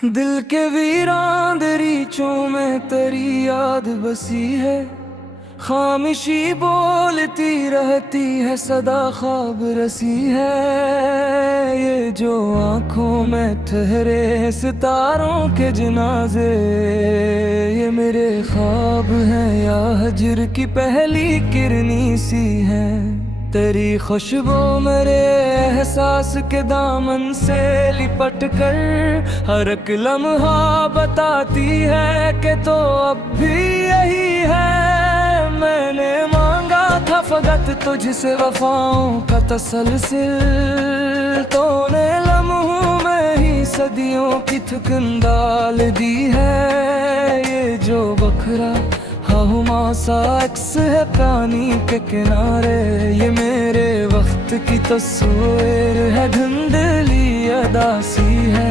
दिल के वीरान दरीचों में तेरी याद बसी है। खामोशी बोलती रहती है, सदा ख्वाब रसी है। ये जो आंखों में ठहरे सितारों के जनाजे, ये मेरे ख्वाब हैं या हजर की पहली किरनी सी है। तेरी खुशबू मेरे एहसास के दामन से लिपट कर हर एक लम्हा बताती है कि तो अब भी यही है। मैंने मांगा था फकत तुझसे वफाओं का तसलसिल, तूने लम्हों में ही सदियों की थकन डाल दी है। ये जो बखरा हुमा सा अक्स है पानी के किनारे, ये मेरे वक्त की तस्वीर है, धुंधली अदासी है।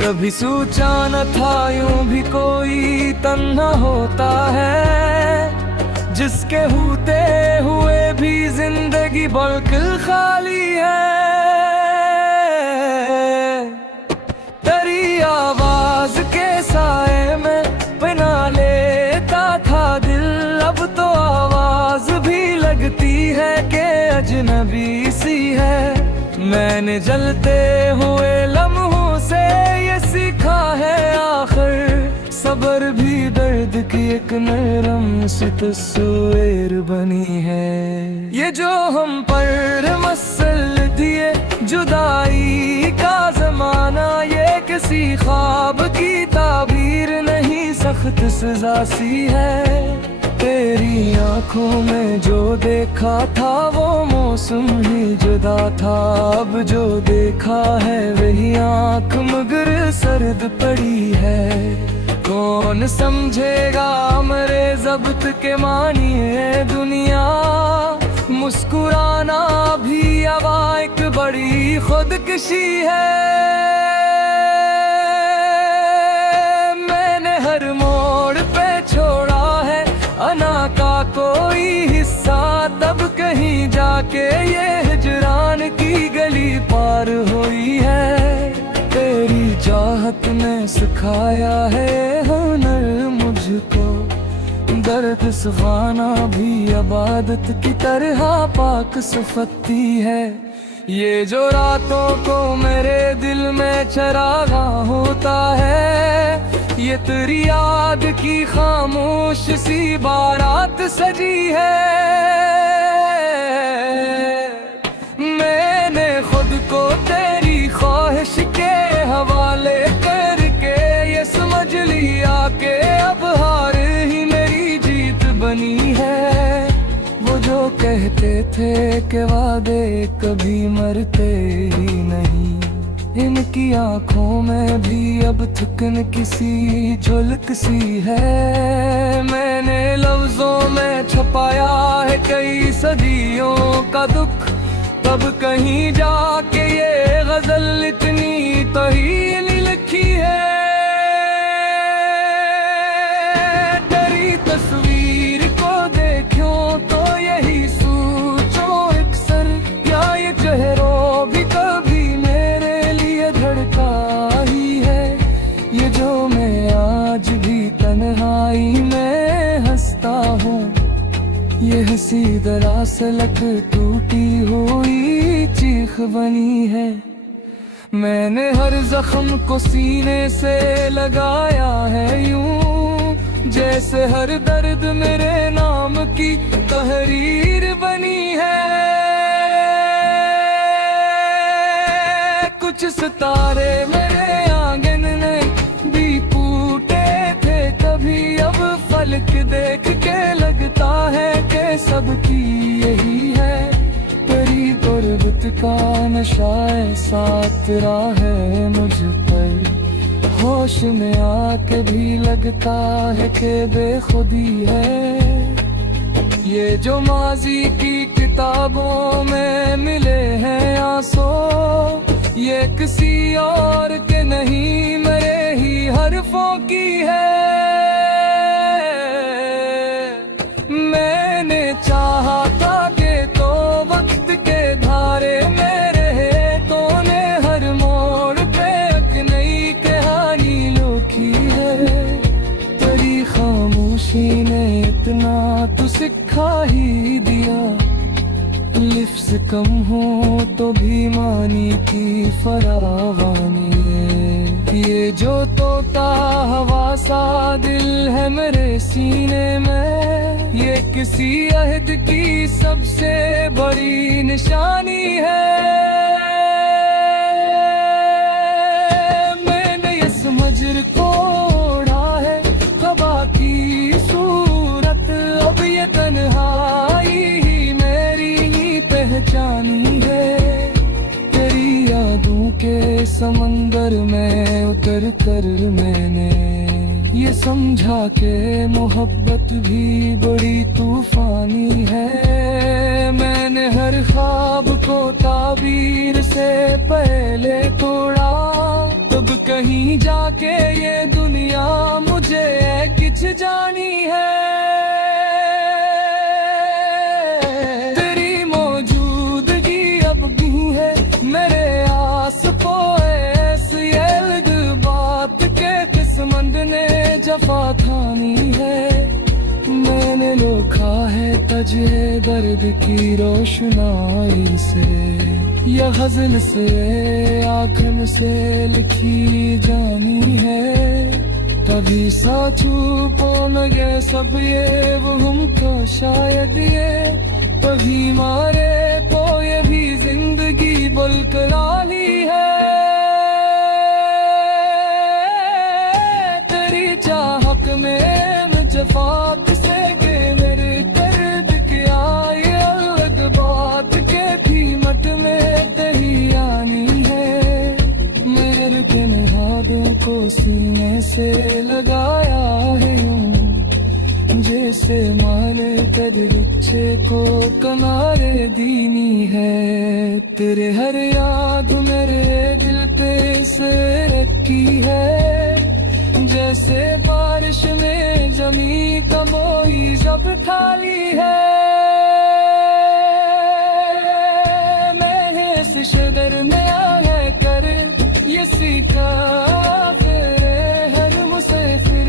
कभी सोचा न था यूं भी कोई तन्हा होता है, जिसके होते हुए भी जिंदगी बिल्कुल खाली है। तेरी आवाज के साए में बना लेता था दिल, अब तो आवाज भी लगती है कि अजनबी सी है। मैंने जलते हुए लम्हों से ये सीखा है, आखिर सब्र भी दर्द की एक नरम सी तस्वीर बनी है। ये जो हम पर मसल दिए जुदाई का जमाना, ये किसी ख्वाब की ताबीर नहीं, सख्त सजा सी है। तेरी आंखों में जो देखा था वो मौसम ही जुदा था, अब जो देखा है वही आंख मगर सर्द पड़ी है। कौन समझेगा मेरे ज़ब्त के मानिए दुनिया, मुस्कुराना भी अब एक बड़ी खुदकशी है। मैंने हर मोड़ पे छोड़ा है अना का कोई हिस्सा, तब कहीं जाके ये हिजरान की गली पार हुई है। तेरी चाहत ने सिखाया है हुनर मुझको, दर्द सुहाना भी अबादत की तरह पाक सुफती है। ये जो रातों को मेरे दिल में चरागा होता है, ये तेरी याद की खामोश सी बारात सजी है। मैंने खुद को तेरी ख्वाहिश के हवाले करके ये समझ लिया कि अब हार ही मेरी जीत बनी है। वो जो कहते थे कि वादे कभी मरते ही नहीं, इनकी आंखों में भी अब थकन किसी झलक सी है। मैंने लफ्जों में छुपाया है कई सदियों का दुख, तब कहीं जाके ये गजल इतनी तहीन लिखी है। तेरी तस्वीर को देखूं तो यही सोचो अक्सर, क्या ये चेहरों भी कभी मेरे लिए धड़का ही है। ये जो मैं आज भी तन्हाई में हंसता हूँ, ये हंसी दरअसल टूटी हुई चीख बनी है। मैंने हर जख्म को सीने से लगाया है यूं, जैसे हर दर्द मेरे नाम की तहरीर बनी है। कुछ सितारे मेरे आंगन में भी फूटे थे कभी, अब फलक देख के लगता है कि सबकी यही है। तेरी गुर्बत का नशाए साथ रहा है मुझ पर, होश में आके भी लगता है कि बेखुदी है। ये जो माजी की किताबों में मिले हैं आंसू, ये किसी और के नहीं मेरे ही हरफों की है। मैंने चाहा था कि तो वक्त के धारे में रहे, तूने हर मोड़ पे एक नई कहानी लिखा ही दिया। लिफ्स कम हो तो भी मानी की फरावानी है। ये जो तोता हवा सा दिल है मेरे सीने में, ये किसी अहद की सबसे बड़ी निशानी है। मैंने ये समझ को ओढ़ा है ख़बा की सूरत, अब ये तन्हाई ही मेरी ही पहचानी है। तेरी यादों के समंदर में उतर कर मैंने ये समझा के मोहब्बत भी बड़ी तूफानी है। मैंने हर ख्वाब को ताबीर से पहले तोड़ा, तब कहीं जाके ये दुनिया मुझे किच जानी है। तेरी मौजूदगी अब भी है मेरे आस पोस, ये अलग बात के किस्मत ने जफा ठानी है। मैंने लोखा है तजे दर्द की रोशनाई से, यह गज़ल से आँखन से लिखी जानी है। तभी साथू पो लगे सब ये वो हमको शायद ये, तभी मारे पो ये भी जिंदगी बरकरारी है। तेरी चाहत में मुझे फाक से के मेरे दर्द क्या, ये अलग बात के भी मत में तेरी आनी है। मेरे किन हाथों को सीने से लगाया है यूं, जैसे माने तदरिच्छे को किनारे दीनी है। तेरे हर याद मेरे दिल पे से रखी है, जैसे बारिश में जमी का बोई जब खाली है। मैं इस शदर में आया कर ये सीखा तेरे हर मुसाफिर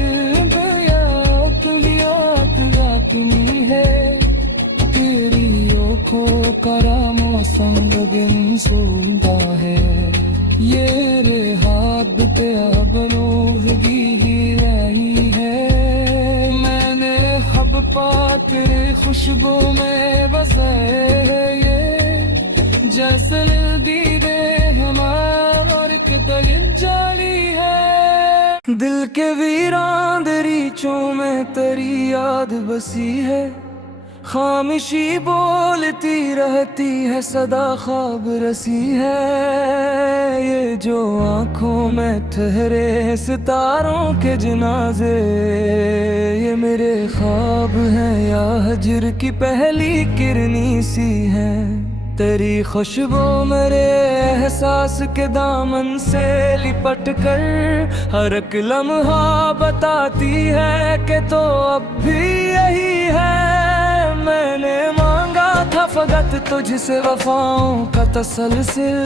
लाकिनी है। तेरी आँखों का मौसम दिन सुनता है, ये रे हाथ पे अब नूरगी ही रही है। मैंने हब पा तेरे खुशबू में बसे है ये, जैसे दीदे हमार के दलिल जाली है। दिल के वीरान दरीचों में तेरी याद बसी है, खामोशी बोलती रहती है सदा ख्वाब रसी है। ये जो आँखों में ठहरे सितारों के जनाजे, ये मेरे ख्वाब हैं या हजर की पहली किरनी सी है। तेरी खुशबू मेरे एहसास के दामन से लिपट कर हर एक लम्हा बताती है कि तो अब भी यही है। मैंने मांगा था फकत तुझसे वफाओं का तसलसिल,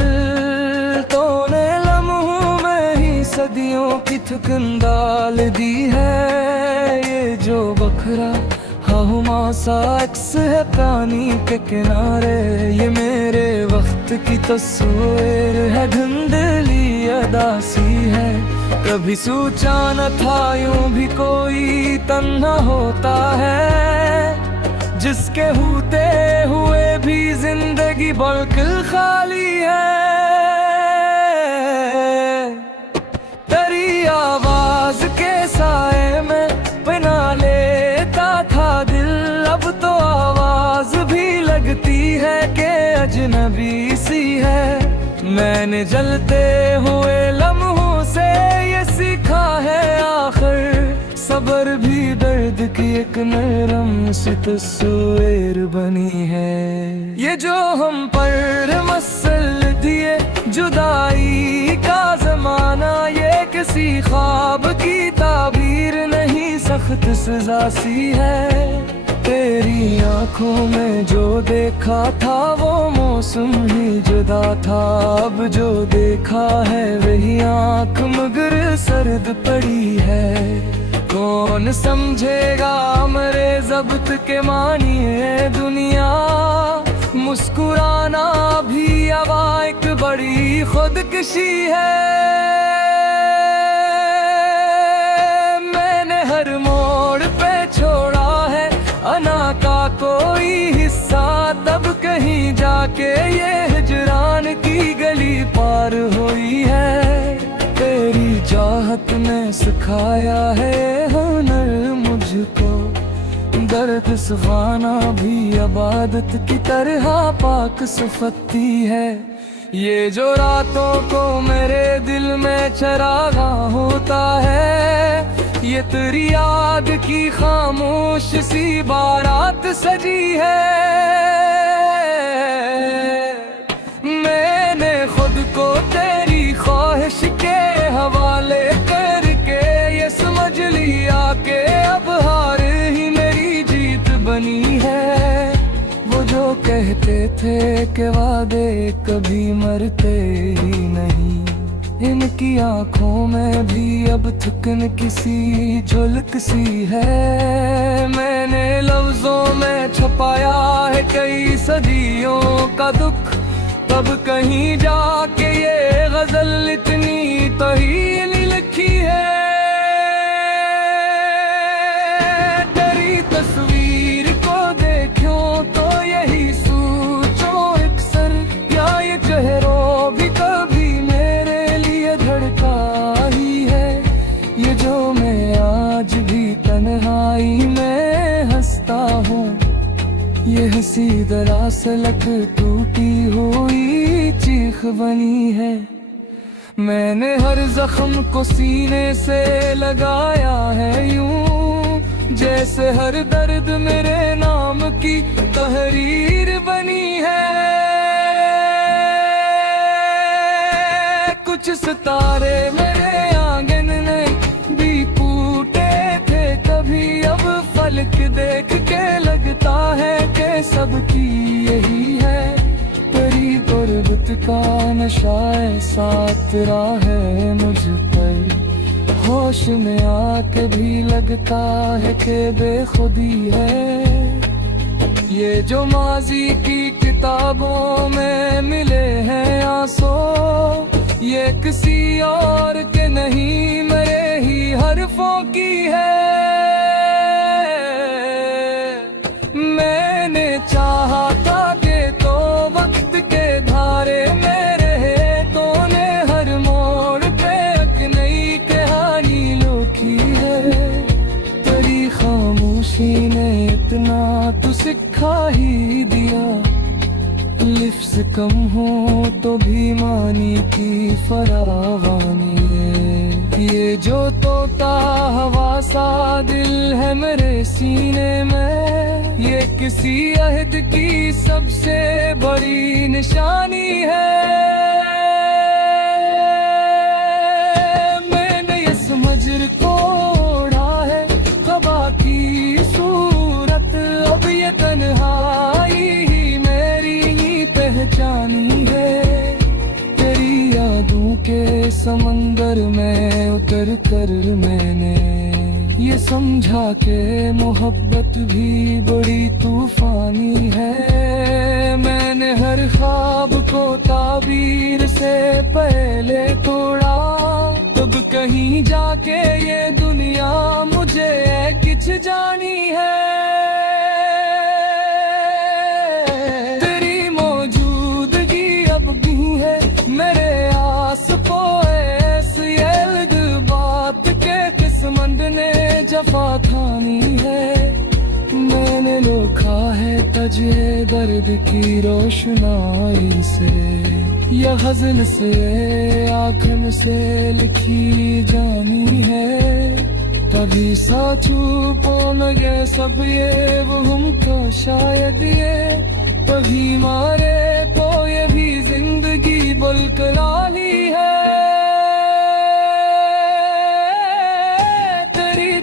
तूने लम्हों में ही सदियों की थकन डाल दी है। ये जो बखरा हुमा सा अक्स है पानी के किनारे, ये मेरे वक्त की तस्वीर है धुंधली अदासी है। कभी सोचा न था यूं भी कोई तन्हा होता है, जिसके होते हुए भी जिंदगी बिल्कुल खाली है। तेरी आवाज के साए में बना लेता था दिल, अब तो आवाज भी लगती है कि अजनबी सी है। मैंने जलते हुए लम्हों से ये सीखा है आखिर, सब्र भी दर्द की एक नरम सी तस्वीर बनी है। ये जो हम पर मसल दिए जुदाई का जमाना, ये किसी ख्वाब की ताबीर नहीं सख्त सजा सी है। तेरी आंखों में जो देखा था वो मौसम ही जुदा था, अब जो देखा है वही आंख मगर सर्द पड़ी है। कौन कौन समझेगा मेरे ज़ब्त के मानिए दुनिया। मुस्कुराना भी अब एक बड़ी खुदकुशी है। मैंने हर मोड़ पे छोड़ा है अना का कोई हिस्सा, तब कहीं जाके ये हिजरान की गली पार हुई है। तेरी चाहत ने सिखाया है हुनर मुझको, दर्द सुहाना भी इबादत की तरह पाक सुफती है। ये जो रातों को मेरे दिल में चरागा होता है, ये तेरी याद की खामोश सी बारात सजी है। मैंने खुद को तेरी ख्वाहिश के हवाले करके ये समझ लिया कि अब हार ही मेरी जीत बनी है। वो जो कहते थे कि वादे कभी मरते ही नहीं, इनकी आंखों में भी अब थकन किसी झलक सी है। मैंने लफ्जों में छुपाया है कई सदियों का दुख, तब कहीं जाके ये गजल इतनी तहीन लिखी है। तेरी तस्वीर को देखूं तो यही सोचो अक्सर, क्या ये चेहरों भी कभी मेरे लिए धड़का ही है। ये जो मैं आज भी तन्हाई में हंसता हूँ, ये हंसी दरअसल टूटी हुई चीख बनी है। मैंने हर जख्म को सीने से लगाया है यूं, जैसे हर दर्द मेरे नाम की तहरीर बनी है। कुछ सितारे मेरे आंगन में भी फूटे थे कभी, अब फलक देख के लगता है कि सबकी यही है। तेरी गुर्बत का नशा साथ रहा है मुझ पर, होश में आके भी लगता है कि बेखुदी है। ये जो माजी की किताबों में मिले हैं आंसू, ये किसी और के नहीं मेरे ही हरफों की है। मैंने चाहा था कि तो वक्त के धारे में रहे, तूने हर मोड़ पे एक नई कहानी लिखी है। तेरी खामोशी ने इतना तो सिखा ही दिया, लिफ्स कम हो तो भी मानी की फरावानी है। ये जो तोता हवा सा दिल है मेरे सीने में, ये किसी अहद की सबसे बड़ी निशानी है। मैंने ये समझ को ओढ़ा है क़बा की सूरत, अब ये तन्हाई ही मेरी ही पहचानी है। तेरी यादों के समंदर में उतर कर मैंने ये समझा के मोहब्बत भी बड़ी तूफानी है। मैंने हर ख्वाब को ताबीर से पहले तोड़ा, तब कहीं जाके ये दुनिया मुझे किच जानी है। तेरी मौजूदगी अब भी है मेरे आस पोस, ये बात के किस्मत ने जफा ठानी है। मैंने लोखा है तजे दर्द की रोशनाई से, यह गजल से आँखों से लिखी जानी है। कभी साथू पोनगे सब ये वो हमको शायद ये, कभी मारे तो ये भी जिंदगी बलकरानी है।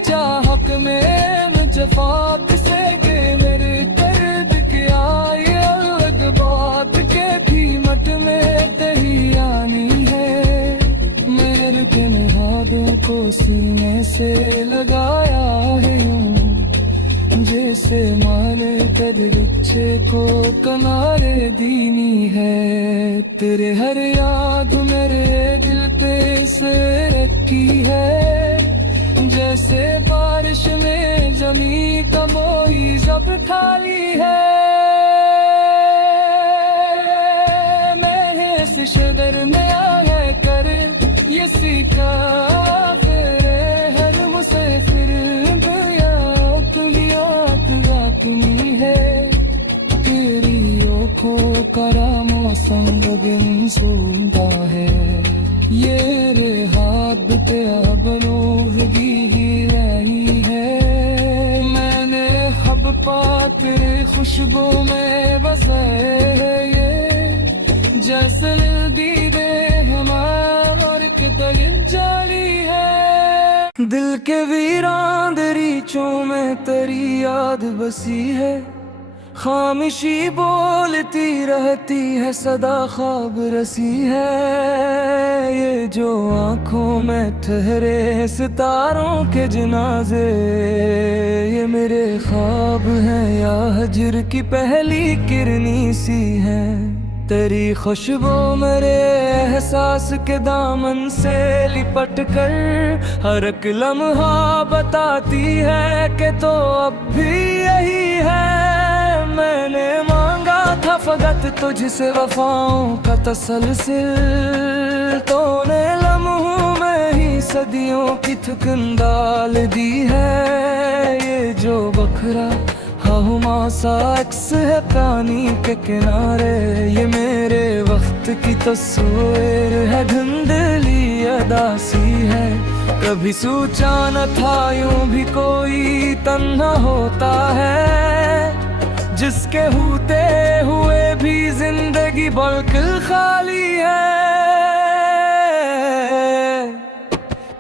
चाहक में मुझफाक से के मेरे दर्द के आए अलग बात के भी मत में तेरी आनी है। मेरे के नहादों को को सीने से लगाया है यूं, जैसे माले तेरे को किनारे दीनी है। तेरे हर याद मेरे दिल पे से रखी है, जैसे बारिश में जमी का मोई जब खाली है। मैं इस शदर में आया कर ये सीखा तेरे हर मुसाफिर है। तेरी आँखों का मौसम गगन सुनता है, ये रे हाथ पे अब नूरगी ही रही है। मैंने हब पा तेरे खुशबू में बसे है, ये जैसे दीदे हमार के दलिल जारी है। दिल के वीरान दरीचों में तेरी याद बसी है, खामोशी बोलती रहती है सदा ख्वाब रसी है। ये जो आँखों में ठहरे सितारों के जनाजे, ये मेरे ख्वाब हैं या हजर की पहली किरनी सी है। तेरी खुशबू मेरे एहसास के दामन से लिपट कर हर एक लम्हा बताती है कि तो अब भी यही है। मैंने मांगा था फकत तुझसे वफाओं का तसलसिल, तूने लम्हों में ही सदियों की थकन डाल दी है। ये जो बखरा हुमा सा अक्स है पानी के किनारे, ये मेरे वक्त की तस्वीर है, धुंधली अदासी है। कभी सोचा न था यूं भी कोई तन्हा होता है, जिसके होते हुए भी जिंदगी बिल्कुल खाली है।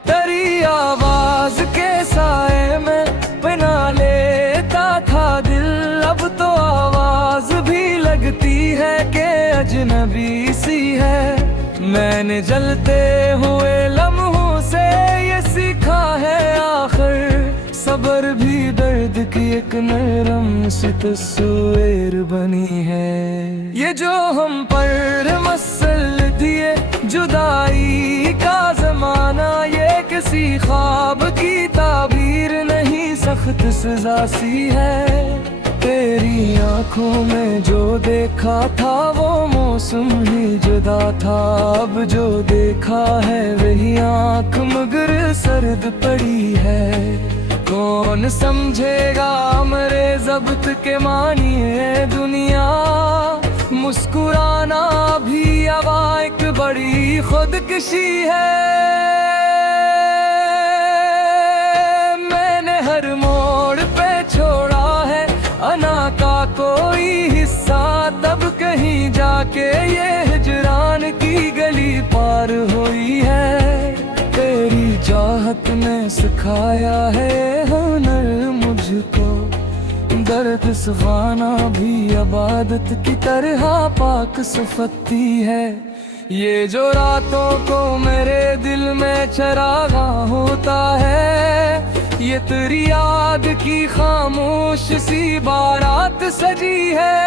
तेरी आवाज के साए में बना लेता था दिल, अब तो आवाज भी लगती है कि अजनबी सी है। मैंने जलते हुए लम्हों से ये सीखा है आखिर, सब्र भी दर्द की एक नरम सी तस्वीर बनी है। ये जो हम पर मसल दिए जुदाई का जमाना, ये किसी ख्वाब की ताबीर नहीं, सख्त सजा सी है। तेरी आंखों में जो देखा था वो मौसम ही जुदा था, अब जो देखा है वही आंख मगर सर्द पड़ी है। कौन समझेगा मेरे ज़ब्त के मानिए दुनिया, मुस्कुराना भी अब एक बड़ी खुदकशी है। मैंने हर मोड़ पे छोड़ा है अना का कोई हिस्सा, तब कहीं जाके ये हिजरान की गली पार हुई है। तेरी चाहत ने सिखाया है हुनर मुझको, दर्द सुहाना भी इबादत की तरह पाक सुफती है। ये जो रातों को मेरे दिल में चरागा होता है, ये तेरी याद की खामोश सी बारात सजी है।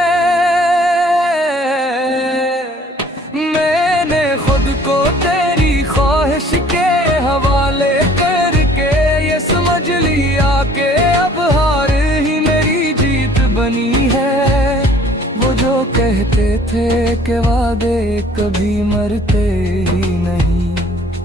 मैंने खुद को तेरी ख्वाहिश के हवाले करके ये समझ लिया कि अब हार ही मेरी जीत बनी है। वो जो कहते थे कि वादे कभी मरते ही नहीं,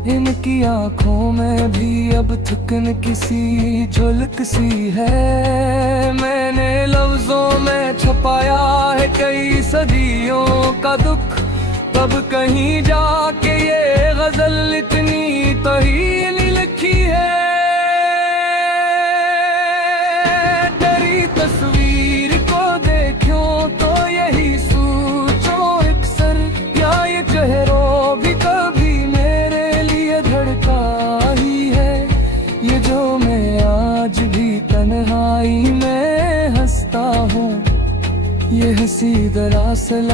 इनकी आंखों में भी अब थकन किसी झलक सी है। मैंने लफ्जों में छपाया है कई सदियों का दुख, तब कहीं जाके ये गजल इतनी तहीन लिखी है। तेरी तस्वीर को देखूं तो यही सोचो अक्सर, क्या ये चेहरों भी कभी मेरे लिए धड़का ही है। ये जो मैं आज भी तन्हाई में हंसता हूँ, ये हंसी दरअसल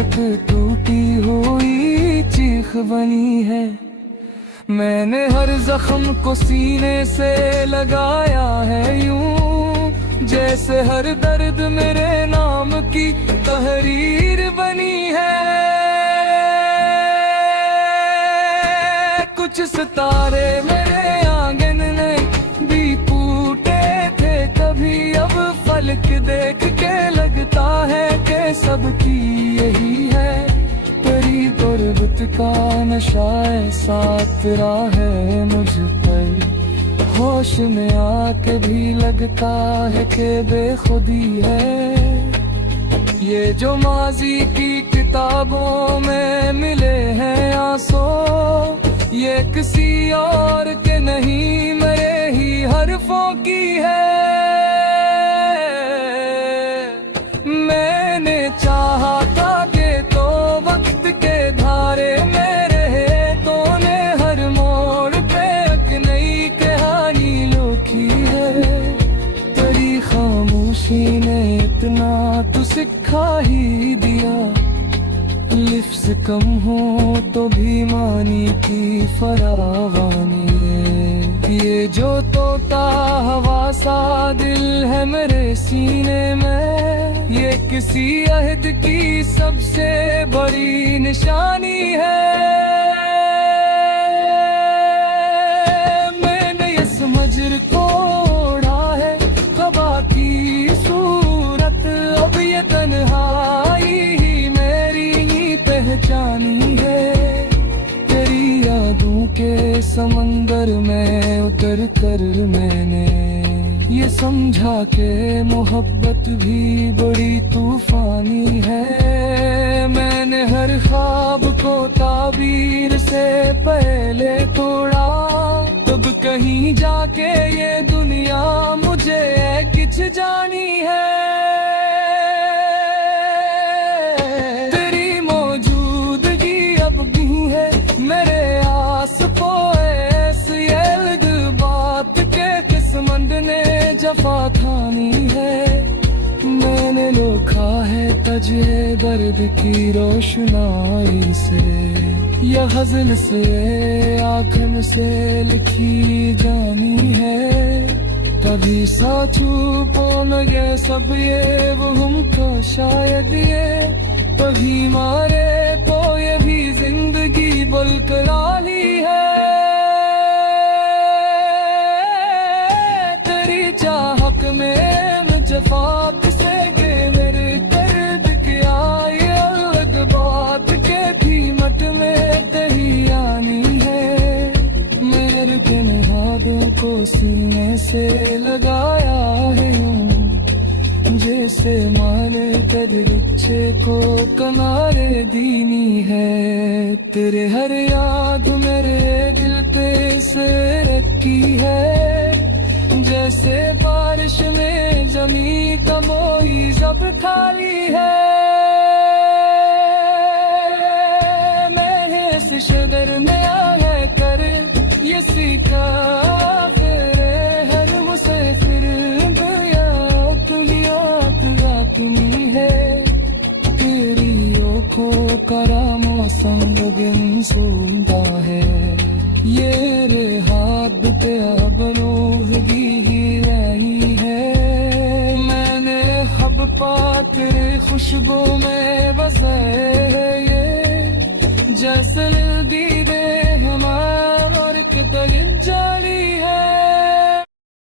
टूटी हुई चीख बनी है। मैंने हर जख्म को सीने से लगाया है यूं, जैसे हर दर्द मेरे नाम की तहरीर बनी है। कुछ सितारे मेरे आंगन में भी फूटे थे कभी, अब फलक देख के लगता है कि सबकी यही है। तेरी गुर्बत का नशा साथ रहा है मुझ पर, होश में आके भी लगता है कि बेखुदी है। ये जो माजी की किताबों में मिले हैं आंसू, ये किसी और के नहीं मेरे ही हरफों की है। मैंने चाहा था कि तो वक्त के धारे में रहे, तूने हर मोड़ पे एक नई कहानी लिखी है। तेरी खामोशी ने इतना तो सिखा ही दिया, लिफ्स कम हो तो भी मानी की फरावानी है। ये जो तोता हवा सा दिल है मेरे सीने में, ये किसी अहद की सबसे बड़ी निशानी है। मैंने ये समझ को ओढ़ा है कबा की सूरत, अब ये तन्हाई ही मेरी ही पहचानी है। तेरी यादों के समंदर में उतर कर मैंने ये समझा कि मोहब्बत भी बड़ी तूफानी है। मैंने हर ख्वाब को ताबीर से पहले तोड़ा, तब कहीं जाके ये दुनिया मुझे किच जानी है। तेरी मौजूदगी अब भी है मेरे आस पोस, ये अलग बात के किस्मत ने जफा थानी है। मैंने लोखा है तजे दर्द की रोशनाई से, यह गजल से आँखों से लिखी जानी है। कभी साथू पोन गए सब ये वो हमको शायद ये, कभी मारे को ये भी जिंदगी बरकरारी है। तेरी चाहत में मुझे फाक से के मेरे दर्द क्या, ये अलग बात के भी मत में तेरी आनी है। मेरे किन हाथों को सीने से लगाया है यूं, जैसे माने तदरुच्छे को किनारे दीनी है। तेरे हर याद मेरे दिल पे से रखी है, जैसे बारिश में जमी कमोई जब खाली है। मैं इस शदर में आया कर ये सीखा हर मुसाफिर है। तेरी आँखों का मौसम गगन सुनता है, ये रे हाथ पे अब नूरगी ही रही है। मैंने हब पाते खुशबू में बसे है ये, जैसे दीदे हमार के तल जानी